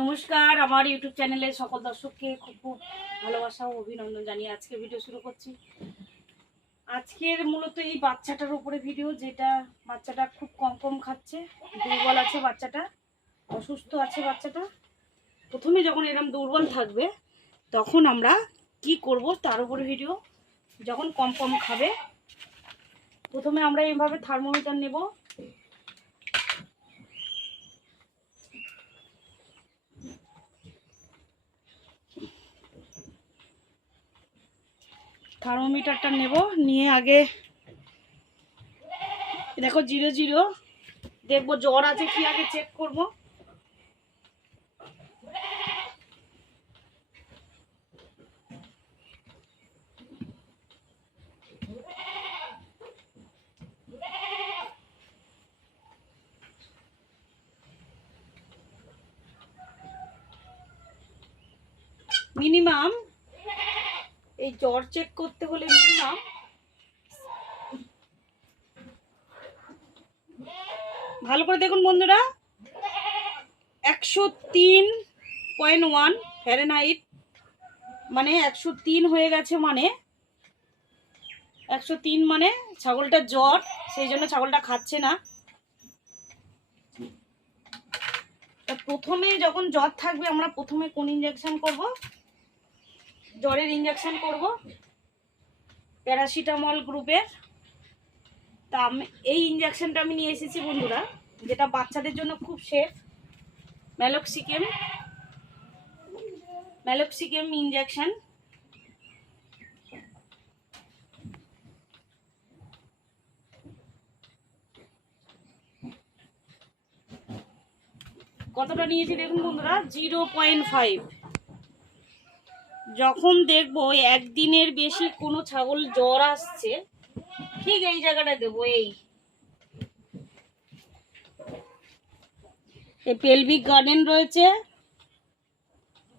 নমস্কার, আমার ইউটিউব চ্যানেলে সকল দর্শককে খুব খুব ভালোবাসা ও অভিনন্দন জানিয়ে আজকে ভিডিও শুরু করছি। আজকের মূলত এই বাচ্চাটার উপরে ভিডিও যেটা বাচ্চাটা খুব কম কম খাচ্ছে, দুর্বল আছে বাচ্চাটা, অসুস্থ আছে বাচ্চাটা। প্রথমে যখন এরকম দুর্বল থাকবে, তখন আমরা কি করব তার উপরে ভিডিও যখন কম কম খাবে, প্রথমে আমরা এইভাবে থার্মোমিটার নেব। থার্মোমিটারটা নেব, নিয়ে আগে দেখো জিরো জিরো, দেখব জ্বর আছে কি আগে চেক করব। মিনিমাম এই জ্বর চেক করতে হলে মিনিমাম ভালো করে দেখুন বন্ধুরা। একশো তিন পয়েন্ট ওয়ান ফ্যারেনহাইট মানে একশো তিন হয়ে গেছে মানে। একশো তিন মানে ছাগলটা জ্বর, সেই জন্য ছাগলটা খাচ্ছে না। প্রথমে যখন জ্বর থাকবে, আমরা প্রথমে কোন ইঞ্জেকশন করব? জ্বরের ইঞ্জেকশন করব। প্যারাসিটামল গ্রুপের তা আমি, এই ইঞ্জেকশনটা আমি নিয়ে এসেছি বন্ধুরা, যেটা বাচ্চাদের জন্য খুব সেফ ম্যালক্সিকেম ম্যালক্সিকেম ইঞ্জেকশন কতটা নিয়েছি দেখুন বন্ধুরা? জিরো পয়েন্ট ফাইভ যখন দেখব একদিনের বেশি কোনো ছাগল জ্বর আসছে, ঠিক এই জায়গাটা দেবো, এই। পেলভিক গার্ডেন রয়েছে,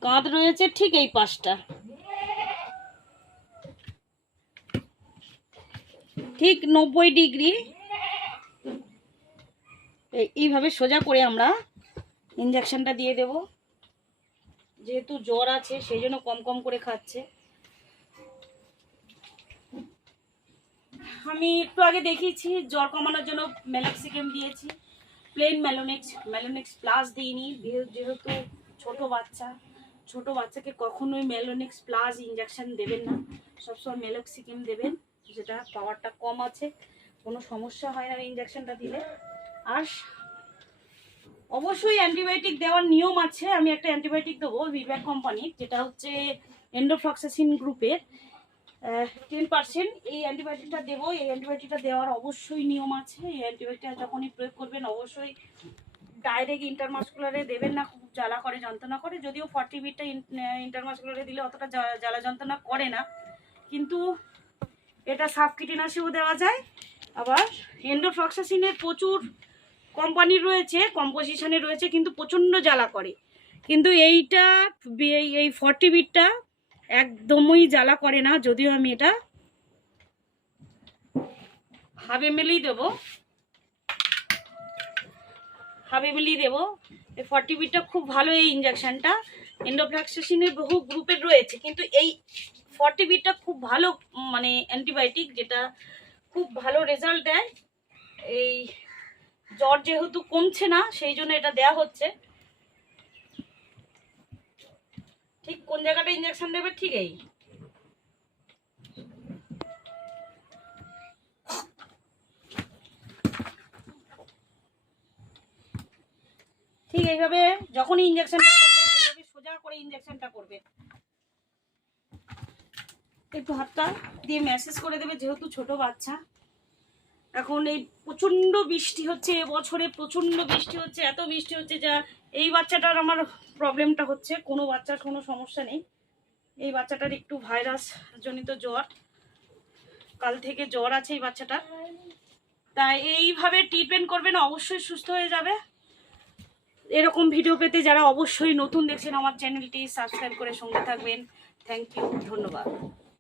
কাঁধ রয়েছে ঠিক এই পাশটা। ঠিক নব্বই ডিগ্রি। এই- এইভাবে সোজা করে আমরা ইঞ্জেকশনটা দিয়ে দেব। যেহেতু জ্বর আছে, সেই জন্য কম কম করে খাচ্ছে। আমি একটু আগে দেখিয়েছি, জ্বর কমানোর জন্য ম্যালাক্সিকেম দিয়েছি। প্লেন ম্যালোনেক্স ম্যালোনেক্স প্লাস দিইনি যেহে- যেহেতু ছোট বাচ্চা। ছোট বাচ্চাকে কখনোই ম্যালোনেক্স প্লাস ইঞ্জেকশন দেবেন না। সবসময় ম্যালোক্সিকেম দেবেন, যেটা পাওয়ারটা কম আছে। কোনো সমস্যা হয় না ইঞ্জেকশনটা দিলে। আর অবশ্যই অ্যান্টিবায়োটিক দেওয়ার নিয়ম আছে। আমি একটা অ্যান্টিবায়োটিক দেবো ভিভ্যাক কোম্পানির যেটা হচ্ছে এন্ডোফ্লক্সাসিন গ্রুপের টেন পার্সেন্ট এই অ্যান্টিবায়োটিকটা দেবো। এই অ্যান্টিবায়োটিকটা দেওয়ার অবশ্যই নিয়ম আছে। এই অ্যান্টিবায়োটিকটা যখনই প্রয়োগ করবেন, অবশ্যই ডাইরেক্ট ইন্টারমাসকুলারে দেবেন না, খুব জ্বালা করে, যন্ত্রণা করে। যদিও ফর্টি বিটটা ইন্টারমাসকুলারে দিলে অতটা জ্বা- জ্বালা যন্ত্রণা করে না। কিন্তু এটা সাবকিটিনাসেও দেওয়া যায়। আবার এন্ডোফ্লক্সাসিনের প্রচুর কোম্পানির রয়েছে কম্পোজিশনে রয়েছে, কিন্তু প্রচণ্ড জ্বালা করে। কিন্তু এইটা, এই ফর্টি বিটটা একদমই জ্বালা করে না, যদিও আমি এটা হাফ এমএলই দেবো। হাফ এমএলই দেবো। এই ফর্টি বিটটা খুব ভালো এই ইঞ্জেকশানটা এন্ডোফ্লাক্সিনের বহু গ্রুপের রয়েছে, কিন্তু এই ফর্টি বিটটা খুব ভালো মানে অ্যান্টিবায়োটিক যেটা খুব ভালো রেজাল্ট দেয়। এই জ্বর যেহেতু কমছে না, সেই জন্য এটা দেয়া হচ্ছে। ঠিক কোন জায়গাটা ইঞ্জেকশন দেবে? ঠিক এই। ঠিক এইভাবে যখনই ইঞ্জেকশনটা করবে সোজা করে ইঞ্জেকশনটা করবে। একটু হাতটা দিয়ে মেসেজ করে দেবে, যেহেতু ছোট বাচ্চা। এখন এই প্রচণ্ড বৃষ্টি হচ্ছে, এবছরে প্রচণ্ড বৃষ্টি হচ্ছে, এত বৃষ্টি হচ্ছে যা এই বাচ্চাটার আমার প্রবলেমটা হচ্ছে, কোনো বাচ্চার কোনো সমস্যা নেই। এই বাচ্চাটার একটু ভাইরাস জনিত জ্বর, কাল থেকে জ্বর আছে এই বাচ্চাটার। তাই এইভাবে ট্রিটমেন্ট করবেন, অবশ্যই সুস্থ হয়ে যাবে। এরকম ভিডিও পেতে যারা অবশ্যই নতুন দেখছেন আমার চ্যানেলটি সাবস্ক্রাইব করে সঙ্গে থাকবেন। থ্যাংক ইউ ধন্যবাদ।